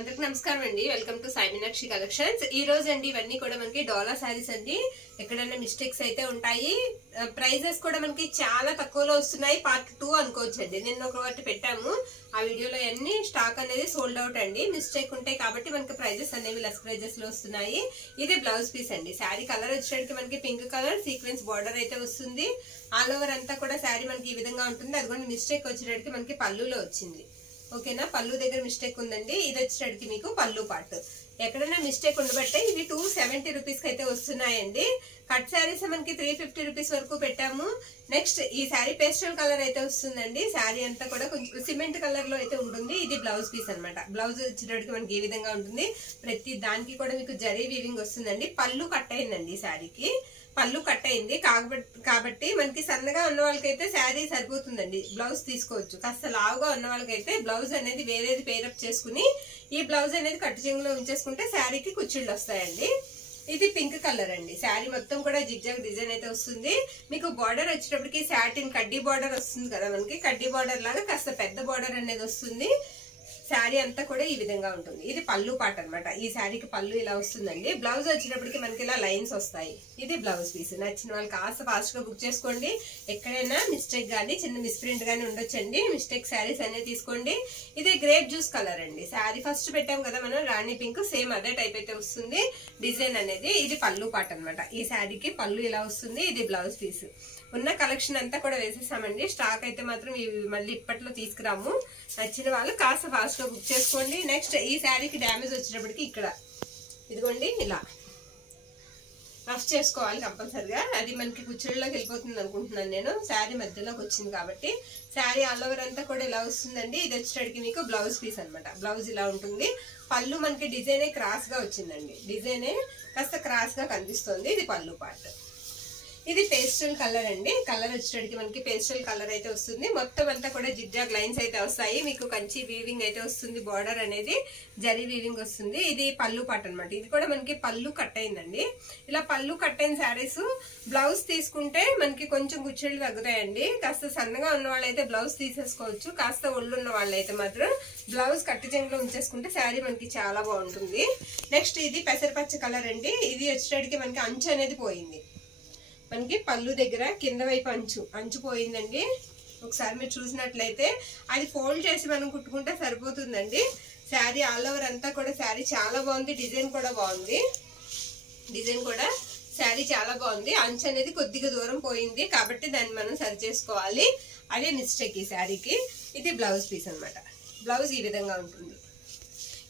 అందరికి నమస్కారం అండి. Welcome to Sai Meenakshi collections. ఈ రోజు అండి ఇవన్నీ కూడా మనకి డోలా సారీస్ అండి. ఎక్కడైనా మిస్టేక్స్ అయితే ఉంటాయి. ప్రైజెస్ కూడా మనకి చాలా తక్కువలో వస్తున్నాయి. పార్ట్ 2 అనుకోవచ్చు అండి. నిన్న ఒకటి పెట్టాము, ఆ వీడియోలో అన్ని స్టాక్ అనేది సోల్డ్ అవుట్ అండి. మిస్టేక్ ఉంటాయి కాబట్టి మనకి ప్రైజెస్ అనేవి లెస్ ప్రైజెస్ లో వస్తున్నాయి. ఇది బ్లౌజ్ పీస్ అండి. శారీ కలర్ వచ్చేటికి మనకి పింక్ కలర్ సీక్వెన్స్ బార్డర్ అయితే వస్తుంది. ఆల్ ఓవర్ అంతా కూడా శారీ మనకి ఈ విధంగా ఉంటుంది. అదిగోండి మిస్టేక్ వచ్చేటికి మనకి పళ్ళులో వచ్చింది. ఓకేనా, పళ్ళు దగ్గర మిస్టేక్ ఉందండి. ఇది వచ్చేటికి మీకు పళ్ళు పార్ట్. ఎక్కడైనా మిస్టేక్ ఉండబట్టే ఇవి 270 రూపీస్ కి అయితే వస్తున్నాయండి. కట్ శారీస్ మనకి 350 రూపీస్ వరకు పెట్టాము. నెక్స్ట్ ఈ శారీ పేస్టల్ కలర్ అయితే వస్తుందండి. శారీ అంతా కూడా కొంచెం సిమెంట్ కలర్ లో అయితే ఉంటుంది. ఇది బ్లౌజ్ పీస్ అనమాట. బ్లౌజ్ వచ్చేటప్పటికి మనకి ఈ విధంగా ఉంటుంది. ప్రతి దానికి కూడా మీకు జరీ వీవింగ్ వస్తుందండి. పళ్ళు కట్ అయిందండి. ఈ శారీకి పళ్ళు కట్ అయింది కాబట్టి మనకి సన్నగా ఉన్న వాళ్ళకైతే శారీ సరిపోతుందండి. బ్లౌజ్ తీసుకోవచ్చు. కాస్త లావుగా ఉన్న వాళ్ళకైతే బ్లౌజ్ అనేది వేరేది పేరప్ చేసుకుని ఈ బ్లౌజ్ అనేది కట్టు చెంగులో ఉంచేసుకుంటే శారీకి కుచ్చిళ్ళు వస్తాయండి. ఇది పింక్ కలర్ అండి. శారీ మొత్తం కూడా జిగ్జాగ్ డిజైన్ అయితే వస్తుంది. మీకు బార్డర్ వచ్చేటప్పటికి సాటిన్ కడ్డీ బార్డర్ వస్తుంది కదా, మనకి కడ్డీ బార్డర్ లాగా కాస్త పెద్ద బార్డర్ అనేది వస్తుంది. శారీ అంతా కూడా ఈ విధంగా ఉంటుంది. ఇది పళ్ళు పాట అనమాట. ఈ శారీకి పళ్ళు ఇలా వస్తుందండి. బ్లౌజ్ వచ్చేటప్పటికి మనకి ఇలా లైన్స్ వస్తాయి. ఇది బ్లౌజ్ పీస్. నచ్చిన వాళ్ళు కాస్త ఫాస్ట్ గా బుక్ చేసుకోండి. ఎక్కడైనా మిస్టేక్ గానీ చిన్న మిస్ప్రింట్ గానీ ఉండొచ్చండి. మిస్టేక్ శారీస్ అనేది తీసుకోండి. ఇది గ్రేప్ జ్యూస్ కలర్ అండి. శారీ ఫస్ట్ పెట్టాం కదా మనం, రాణి పింక్, సేమ్ అదే టైప్ అయితే వస్తుంది డిజైన్ అనేది. ఇది పళ్ళు పాట అనమాట. ఈ శారీకి పళ్ళు ఇలా వస్తుంది. ఇది బ్లౌజ్ పీస్. ఉన్న కలెక్షన్ అంతా కూడా వేసేసామండి. స్టాక్ అయితే మాత్రం ఇవి మళ్ళీ ఇప్పట్లో తీసుకురాము. నచ్చిన వాళ్ళు కాస్త ఫాస్ట్ గా బుక్ చేసుకోండి. నెక్స్ట్ ఈ శారీకి డ్యామేజ్ వచ్చేటప్పటికి ఇక్కడ ఇదిగోండి ఇలా రఫ్ చేసుకోవాలి కంపల్సరిగా. అది మనకి కుచ్చిళ్ళలోకి వెళ్ళిపోతుంది అనుకుంటున్నాను నేను. శారీ మధ్యలోకి వచ్చింది కాబట్టి. శారీ ఆల్ ఓవర్ అంతా కూడా ఇలా వస్తుందండి. ఇది వచ్చేటప్పటికి మీకు బ్లౌజ్ పీస్ అనమాట. బ్లౌజ్ ఇలా ఉంటుంది. పళ్ళు మనకి డిజైనే క్రాస్ గా వచ్చిందండి. డిజైనే కాస్త క్రాస్ గా కనిపిస్తుంది. ఇది పళ్ళు పార్ట్. ఇది పేస్టల్ కలర్ అండి. కలర్ వచ్చేటికి మనకి పేస్టల్ కలర్ అయితే వస్తుంది. మొత్తం అంతా కూడా జిగ్జాగ్ లైన్స్ అయితే వస్తాయి. మీకు కంచి వీవింగ్ అయితే వస్తుంది. బార్డర్ అనేది జరీ వీవింగ్ వస్తుంది. ఇది పళ్ళు పాట అనమాట. ఇది కూడా మనకి పళ్ళు కట్ అయిందండి. ఇలా పళ్ళు కట్ అయిన శారీస్ బ్లౌజ్ తీసుకుంటే మనకి కొంచెం కుచ్చిళ్ళు తగ్గుతాయండి. కాస్త సన్నగా ఉన్న వాళ్ళైతే బ్లౌజ్ తీసేసుకోవచ్చు. కాస్త ఒళ్ళు ఉన్న వాళ్ళైతే మాత్రం బ్లౌజ్ కట్టు చెంగులో ఉంచేసుకుంటే శారీ మనకి చాలా బాగుంటుంది. నెక్స్ట్ ఇది పెసరపచ్చ కలర్ అండి. ఇది వచ్చేటికి మనకి అంచు అనేది పోయింది. మనకి పళ్ళు దగ్గర కింద వైపు అంచు పోయిందండి. ఒకసారి మీరు చూసినట్లయితే అది ఫోల్డ్ చేసి మనం కుట్టుకుంటే సరిపోతుందండి. శారీ ఆల్ ఓవర్ అంతా కూడా శారీ చాలా బాగుంది. డిజైన్ కూడా బాగుంది. డిజైన్ కూడా శారీ చాలా బాగుంది. అంచు అనేది కొద్దిగా దూరం పోయింది కాబట్టి దాన్ని మనం సరి చేసుకోవాలి. అదే మిస్టేక్ ఈ శారీకి. ఇది బ్లౌజ్ పీస్ అనమాట. బ్లౌజ్ ఈ విధంగా ఉంటుంది.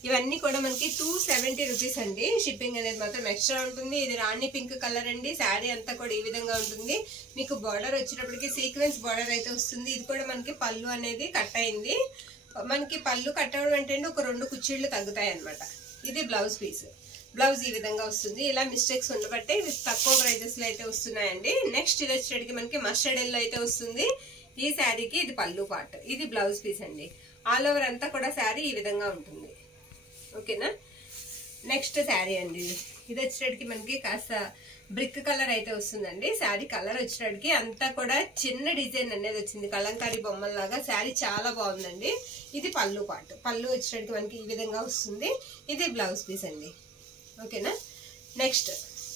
ఇవన్నీ కూడా మనకి 270 రూపీస్ అండి. షిప్పింగ్ అనేది మాత్రం ఎక్స్ట్రా ఉంటుంది. ఇది రాణి పింక్ కలర్ అండి. శారీ అంతా కూడా ఈ విధంగా ఉంటుంది. మీకు బార్డర్ వచ్చేటప్పటికి సీక్వెన్స్ బార్డర్ అయితే వస్తుంది. ఇది కూడా మనకి పళ్ళు అనేది కట్ అయింది. మనకి పళ్ళు కట్ అవ్వడం అంటే ఒక 2 కుచ్చిళ్ళు తగ్గుతాయి అనమాట. ఇది బ్లౌజ్ పీస్. బ్లౌజ్ ఈ విధంగా వస్తుంది. ఇలా మిస్టేక్స్ ఉండబట్టే తక్కువ ప్రైజెస్ లో అయితే వస్తున్నాయండి. నెక్స్ట్ ఇది వచ్చేటికి మనకి మస్టర్డ్ ఎల్లో అయితే వస్తుంది. ఈ శారీకి ఇది పళ్ళు పార్ట్. ఇది బ్లౌజ్ పీస్ అండి. ఆల్ ఓవర్ అంతా కూడా శారీ ఈ విధంగా ఉంటుంది. ఓకేనా. నెక్స్ట్ శారీ అండి. ఇది వచ్చేటికి మనకి కాస్త బ్రిక్ కలర్ అయితే వస్తుందండి. శారీ కలర్ వచ్చేటికి అంతా కూడా చిన్న డిజైన్ అనేది వచ్చింది. కలంకారీ బొమ్మల్లాగా. శారీ చాలా బాగుందండి. ఇది పళ్ళు పార్ట్. పళ్ళు వచ్చేటికి మనకి ఈ విధంగా వస్తుంది. ఇది బ్లౌజ్ పీస్ అండి. ఓకేనా. నెక్స్ట్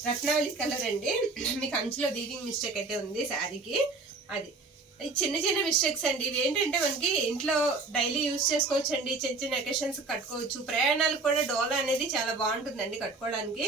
రత్నావళి కలర్ అండి. మీకు అంచులో వీవింగ్ మిస్టేక్ అయితే ఉంది శారీకి. అది చిన్న చిన్న మిస్టేక్స్ అండి. ఇవి ఏంటంటే మనకి ఇంట్లో డైలీ యూజ్ చేసుకోవచ్చు అండి. చిన్న చిన్న అకేషన్స్ కట్టుకోవచ్చు. ప్రయాణాలకు కూడా డోలా అనేది చాలా బాగుంటుందండి కట్టుకోవడానికి.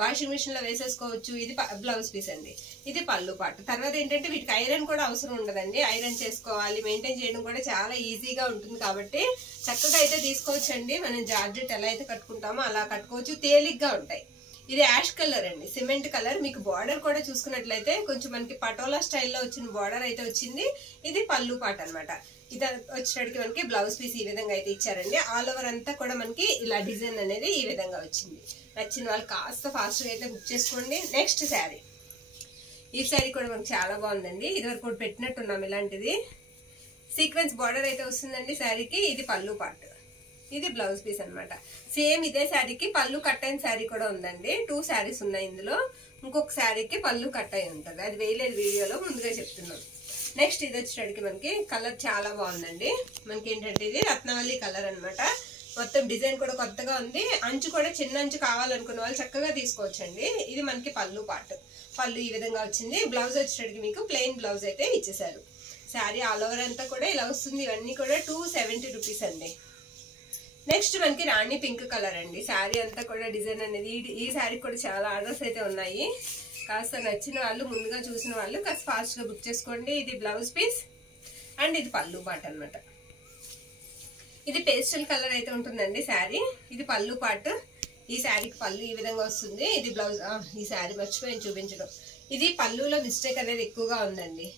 వాషింగ్ మిషన్ లో వేసేసుకోవచ్చు. ఇది బ్లౌజ్ పీస్ అండి. ఇది పళ్ళు పాటు. తర్వాత ఏంటంటే వీటికి ఐరన్ కూడా అవసరం ఉండదండి. ఐరన్ చేసుకోవాలి, మెయింటైన్ చేయడం కూడా చాలా ఈజీగా ఉంటుంది కాబట్టి చక్కగా అయితే తీసుకోవచ్చు అండి. మనం జార్జెట్ ఎలా అయితే కట్టుకుంటామో అలా కట్టుకోవచ్చు. తేలిగ్గా ఉంటాయి. ఇది యాష్ కలర్ అండి. Cement colour. మీకు బార్డర్ కూడా చూసుకున్నట్లయితే కొంచెం మనకి పటోలా స్టైల్లో వచ్చిన బార్డర్ అయితే వచ్చింది. ఇది పళ్ళు పాట అనమాట. ఇది వచ్చేటికి మనకి బ్లౌజ్ పీస్ ఈ విధంగా అయితే ఇచ్చారండి. ఆల్ ఓవర్ అంతా కూడా మనకి ఇలా డిజైన్ అనేది ఈ విధంగా వచ్చింది. నచ్చిన వాళ్ళు కాస్త ఫాస్ట్ గా అయితే బుక్ చేసుకోండి. నెక్స్ట్ శారీ. ఈ శారీ కూడా మనకి చాలా బాగుందండి. ఇదివరకు కూడా పెట్టినట్టున్నాం ఇలాంటిది. సీక్వెన్స్ బార్డర్ అయితే వస్తుందండి శారీకి. ఇది పళ్ళు పార్ట్. ఇది బ్లౌజ్ పీస్ అనమాట. సేమ్ ఇదే శారీకి పళ్ళు కట్ అయిన శారీ కూడా ఉందండి. 2 శారీస్ ఉన్నాయి ఇందులో. ఇంకొక శారీకి పళ్ళు కట్ అయి ఉంటుంది. అది వేయలేదు వీడియోలో, ముందుగా చెప్తున్నాం. నెక్స్ట్ ఇది వచ్చేటికి మనకి కలర్ చాలా బాగుందండి. మనకి ఏంటంటే ఇది రత్నవల్లి కలర్ అనమాట. మొత్తం డిజైన్ కూడా కొత్తగా ఉంది. అంచు కూడా చిన్న అంచు కావాలనుకున్న వాళ్ళు చక్కగా తీసుకోవచ్చండి. ఇది మనకి పళ్ళు పార్ట్. పళ్ళు ఈ విధంగా వచ్చింది. బ్లౌజ్ వచ్చేటప్పటికి మీకు ప్లెయిన్ బ్లౌజ్ అయితే ఇచ్చేసారు. శారీ ఆల్ ఓవర్ అంతా కూడా ఇలా వస్తుంది. ఇవన్నీ కూడా 270 రూపీస్ అండి. నెక్స్ట్ మనకి రాణి పింక్ కలర్ అండి. శారీ అంతా కూడా డిజైన్ అనేది ఈ శారీ కూడా చాలా ఆర్డర్స్ అయితే ఉన్నాయి. కాస్త నచ్చిన వాళ్ళు, ముందుగా చూసిన వాళ్ళు కాస్త ఫాస్ట్గా బుక్ చేసుకోండి. ఇది బ్లౌజ్ పీస్ అండ్ ఇది పళ్ళు పార్ట్ అనమాట. ఇది పేస్టల్ కలర్ అయితే ఉంటుందండి శారీ. ఇది పళ్ళు పార్ట్. ఈ శారీకి పళ్ళు ఈ విధంగా వస్తుంది. ఇది బ్లౌజ్. ఈ శారీ మర్చిపోయి చూపించడం. ఇది పళ్ళులో మిస్టేక్ అనేది ఎక్కువగా ఉందండి.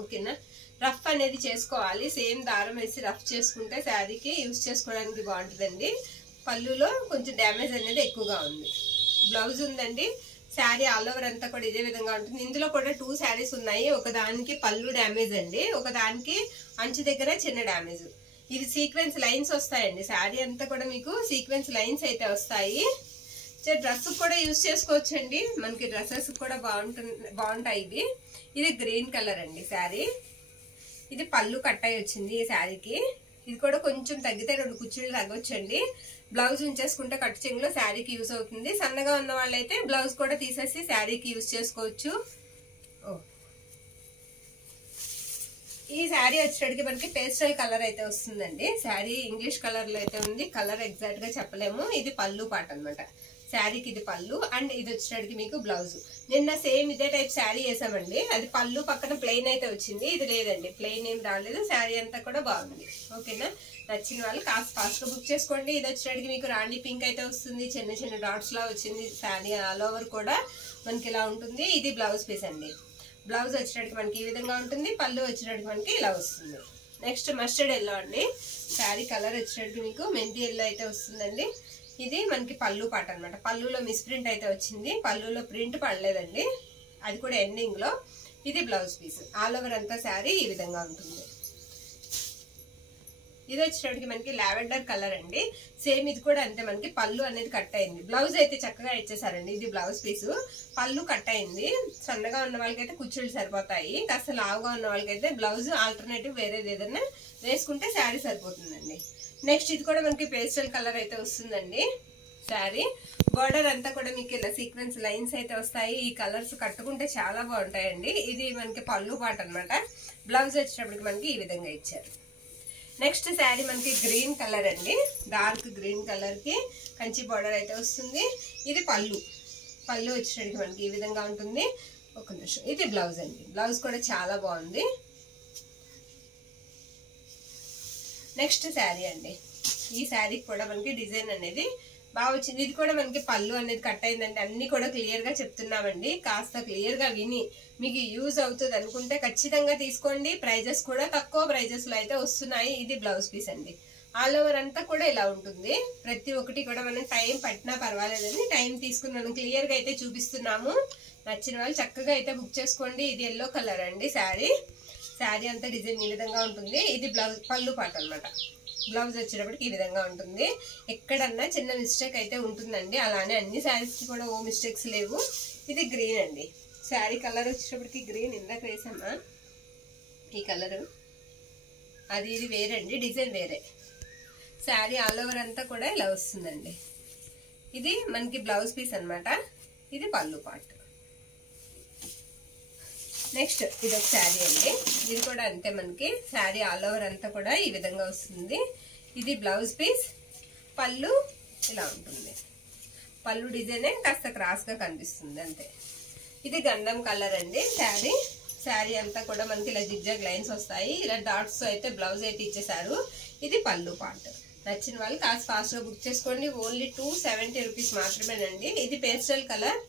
ఓకేనా, రఫ్ అనేది చేసుకోవాలి. సేమ్ దారం వేసి రఫ్ చేసుకుంటే శారీకి యూజ్ చేసుకోవడానికి బాగుంటుందండి. పళ్ళులో కొంచెం డ్యామేజ్ అనేది ఎక్కువగా ఉంది. బ్లౌజ్ ఉందండి. శారీ ఆల్ ఓవర్ అంతా కూడా ఇదే విధంగా ఉంటుంది. ఇందులో కూడా 2 శారీస్ ఉన్నాయి. ఒకదానికి పళ్ళు డ్యామేజ్ అండి, ఒకదానికి అంచు దగ్గర చిన్న డ్యామేజ్. ఇది సీక్వెన్స్ లైన్స్ వస్తాయండి. శారీ అంతా కూడా మీకు సీక్వెన్స్ లైన్స్ అయితే వస్తాయి. డ్రెస్ కూడా యూజ్ చేసుకోవచ్చు అండి. మనకి డ్రెస్సెస్ కూడా బాగుంటాయి ఇవి. ఇది గ్రీన్ కలర్ అండి శారీ. ఇది పళ్ళు కట్టాయి వచ్చింది ఈ శారీకి. ఇది కూడా కొంచెం తగ్గితే 2 కుర్చీలు తగ్గొచ్చండి. బ్లౌజ్ ఉంచేసుకుంటే కట్ చెంగులో శారీకి యూజ్ అవుతుంది. సన్నగా ఉన్న వాళ్ళైతే బ్లౌజ్ కూడా తీసేసి శారీకి యూజ్ చేసుకోవచ్చు. ఈ శారీ వచ్చేటికి మనకి పేస్టల్ కలర్ అయితే వస్తుందండి. శారీ ఇంగ్లీష్ కలర్ లో అయితే ఉంది. కలర్ ఎగ్జాక్ట్ గా చెప్పలేము. ఇది పళ్ళు పార్ట్ అనమాట. శారీకి ఇది పళ్ళు అండ్ ఇది వచ్చేటికి మీకు బ్లౌజ్. నిన్న సేమ్ ఇదే టైప్ శారీ వేసామండి. అది పళ్ళు పక్కన ప్లెయిన్ అయితే వచ్చింది. ఇది లేదండి, ప్లెయిన్ ఏం రాలేదు. శారీ అంతా కూడా బాగుంది. ఓకేనా, నచ్చిన వాళ్ళు కాస్త ఫాస్ట్ గా బుక్ చేసుకోండి. ఇది వచ్చేటికి మీకు రాణి పింక్ అయితే వస్తుంది. చిన్న చిన్న డాట్స్ లా వచ్చింది. శారీ ఆల్ ఓవర్ కూడా మనకి ఇలా ఉంటుంది. ఇది బ్లౌజ్ పీస్ అండి. బ్లౌజ్ వచ్చేటికి మనకి ఈ విధంగా ఉంటుంది. పళ్ళు వచ్చేటికి మనకి ఇలా వస్తుంది. నెక్స్ట్ మస్టర్డ్ ఎల్లో అండి. శారీ కలర్ వచ్చేటికి మీకు మెంతి ఎల్లో అయితే వస్తుందండి. ఇది మనకి పళ్ళు పార్ట్ అనమాట. పళ్ళులో మిస్ ప్రింట్ అయితే వచ్చింది. పళ్ళులో ప్రింట్ పడలేదండి, అది కూడా ఎండింగ్ లో. ఇది బ్లౌజ్ పీస్. ఆల్ ఓవర్ అంతా శారీ ఈ విధంగా ఉంటుంది. ఇది వచ్చేటప్పటికి మనకి లావెండర్ కలర్ అండి. సేమ్ ఇది కూడా అంతే, మనకి పళ్ళు అనేది కట్ అయింది. బ్లౌజ్ అయితే చక్కగా ఇచ్చేసారండి. ఇది బ్లౌజ్ పీసు. పళ్ళు కట్ అయింది. సన్నగా ఉన్న వాళ్ళకైతే కుచ్చుళ్ళు సరిపోతాయి. కాస్త లావుగా ఉన్న వాళ్ళకైతే బ్లౌజ్ ఆల్టర్నేటివ్ వేరేది ఏదైనా వేసుకుంటే శారీ సరిపోతుందండి. నెక్స్ట్ ఇది కూడా మనకి పేస్టల్ కలర్ అయితే వస్తుందండి శారీ. బార్డర్ అంతా కూడా మీకు ఇలా సీక్వెన్స్ లైన్స్ అయితే వస్తాయి. ఈ కలర్స్ కట్టుకుంటే చాలా బాగుంటాయండి. ఇది మనకి పళ్ళు పార్ట్ అనమాట. బ్లౌజ్ వచ్చేటప్పటికి మనకి ఈ విధంగా ఇచ్చారు. నెక్స్ట్ శారీ మనకి గ్రీన్ కలర్ అండి. డార్క్ గ్రీన్ కలర్ కి కంచి బార్డర్ అయితే వస్తుంది. ఇది పళ్ళు. పళ్ళు వచ్చేటప్పటికి మనకి ఈ విధంగా ఉంటుంది. ఒక నిమిషం, ఇది బ్లౌజ్ అండి. బ్లౌజ్ కూడా చాలా బాగుంది. నెక్స్ట్ శారీ అండి. ఈ శారీకి కూడా మనకి డిజైన్ అనేది బాగా వచ్చింది. ఇది కూడా మనకి పళ్ళు అనేది కట్ అయిందండి. అన్ని కూడా క్లియర్ గా చెప్తున్నామండి. కాస్త క్లియర్ గా విని మీకు యూజ్ అవుతుంది అనుకుంటే ఖచ్చితంగా తీసుకోండి. ప్రైజెస్ కూడా తక్కువ ప్రైజెస్ లో అయితే వస్తున్నాయి. ఇది బ్లౌజ్ పీస్ అండి. ఆల్ ఓవర్ అంతా కూడా ఇలా ఉంటుంది. ప్రతి ఒక్కటి కూడా మనం టైం పట్టినా పర్వాలేదని టైం తీసుకుని మనం క్లియర్ గా అయితే చూపిస్తున్నాము. నచ్చిన వాళ్ళు చక్కగా అయితే బుక్ చేసుకోండి. ఇది ఎల్లో కలర్ అండి శారీ. శారీ అంతా డిజైన్ ఈ విధంగా ఉంటుంది. ఇది బ్లౌజ్ పళ్ళు పార్ట్ అనమాట. బ్లౌజ్ వచ్చేటప్పటికి ఈ విధంగా ఉంటుంది. ఎక్కడన్నా చిన్న మిస్టేక్ అయితే ఉంటుందండి. అలానే అన్ని శారీస్ కి కూడా ఓ మిస్టేక్స్ లేవు. ఇది గ్రీన్ అండి. శారీ కలర్ వచ్చేటప్పటికి గ్రీన్ ఇందాక వేసామా, ఈ కలరు అది ఇది వేరండి, డిజైన్ వేరే. శారీ ఆల్ ఓవర్ అంతా కూడా ఇలా వస్తుందండి. ఇది మనకి బ్లౌజ్ పీస్ అనమాట. ఇది పళ్ళు పార్ట్. నెక్స్ట్ ఇది ఒక శారీ అండి. ఇది కూడా అంతే, మనకి శారీ ఆల్ ఓవర్ అంతా కూడా ఈ విధంగా వస్తుంది. ఇది బ్లౌజ్ పీస్. పళ్ళు ఇలా ఉంటుంది. పళ్ళు డిజైనే కాస్త క్రాస్ గా కనిపిస్తుంది అంతే. ఇది గంధం కలర్ అండి శారీ. శారీ అంతా కూడా మనకి ఇలా జిగ్జాగ్ లైన్స్ వస్తాయి. ఇలా డాట్స్ అయితే బ్లౌజ్ అయితే ఇచ్చేసారు. ఇది పళ్ళు పార్ట్. నచ్చిన వాళ్ళు కాస్త ఫాస్ట్ గా బుక్ చేసుకోండి. ఓన్లీ 270 రూపీస్ మాత్రమేనండి. ఇది పేస్టల్ కలర్.